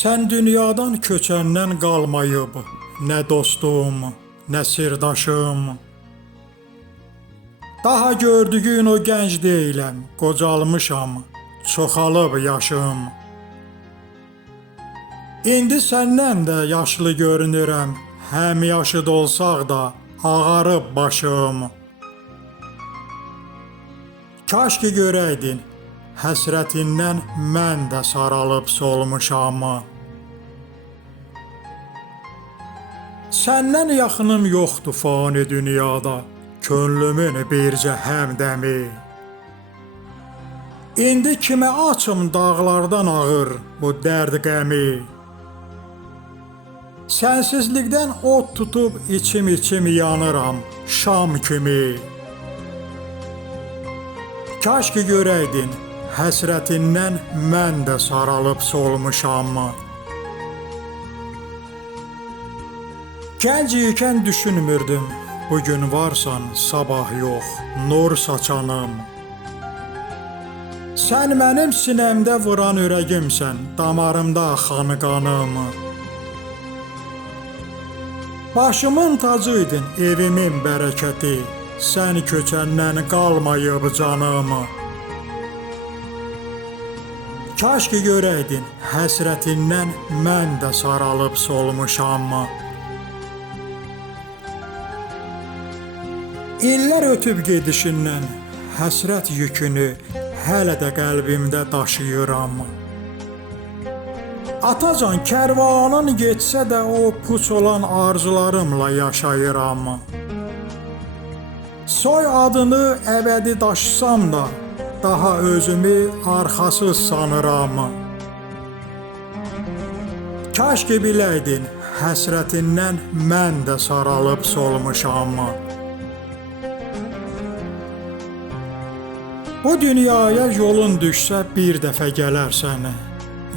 Sən dünyadan köçəndən qalmayıb, nə dostum, nə sirdaşım. Daha gördüyün o gənc deyiləm, qocalmışam, çoxalıb yaşım. İndi səndən də yaşlı görünürəm, həm yaşıd olsaq da ağarıb başım. Kaş ki görəydin, həsrətindən mən də saralıb solmuşam. Səndən yaxınım yoxdur fani dünyada, könlümün bircə həmdəmi. İndi kimə açım dağlardan ağır bu dərd qəmi. Sənsizlikdən od tutub içim yanıram şam kimi. Kaş ki görəydin, həsrətindən mən də saralıb solmuşam. Gənc ikən düşünmürdüm, bugün varsan sabah yox, nur saçanım. Sən mənim sinəmdə vuran ürəgimsən, damarımda axan qanım. Başımın tacıydın, evimin bərəkəti, sən köçəndən qalmayıb canım. Kaş ki görəydin, həsrətindən mən də saralıb solmuşam. İllər ötüb gedişindən həsrət yükünü hələ də qəlbimdə daşıyıram. Atacan kərvanın getsə də o puç olan arzularımla yaşayıram. Soy adını əbədi daşısam da daha özümü arxasız sanıram. Kaş ki biləydin, həsrətindən mən də saralıb solmuşam. Bu dünyaya yolun düşsə bir dəfə gələrsən,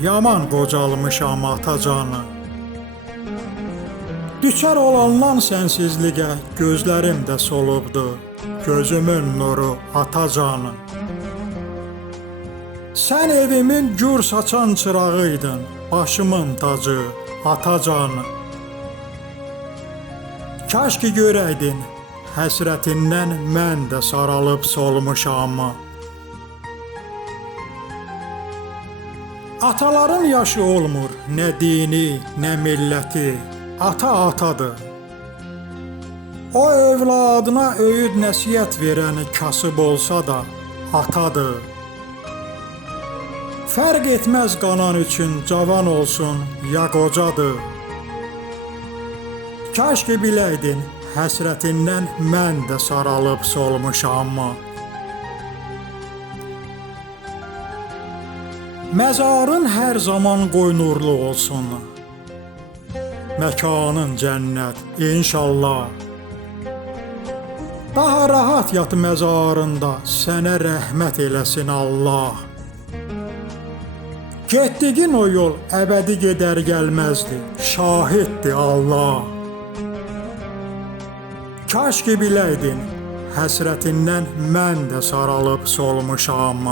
yaman qocalmışam atacanı. Düşər olandan sənsizliyə gözlərim də solubdu, gözümün nuru atacanı. Sən evimin gür saçan çırağıydın, başımın tacı atacanı. Kaş ki görəydin, həsrətindən mən də saralıb solmuşam. Ataların yaşı olmur, nə dini, nə milləti, ata atadır. O övladına öyüd nəsiyyət verən kasıb olsa da atadır. Fərq etməz qanan üçün cavan olsun ya qocadır. Kaş ki biləydin, həsrətindən mən də saralıb solmuşam. Məzarın hər zaman qoynurlu olsun, məkanın cənnət inşallah. Daha rahat yat məzarında, sənə rəhmət eləsin Allah. Getdiyin o yol əbədi gedər gəlməzdi, şahiddir Allah. Kaş ki biləydin, həsrətindən mən də saralıb solmuşam.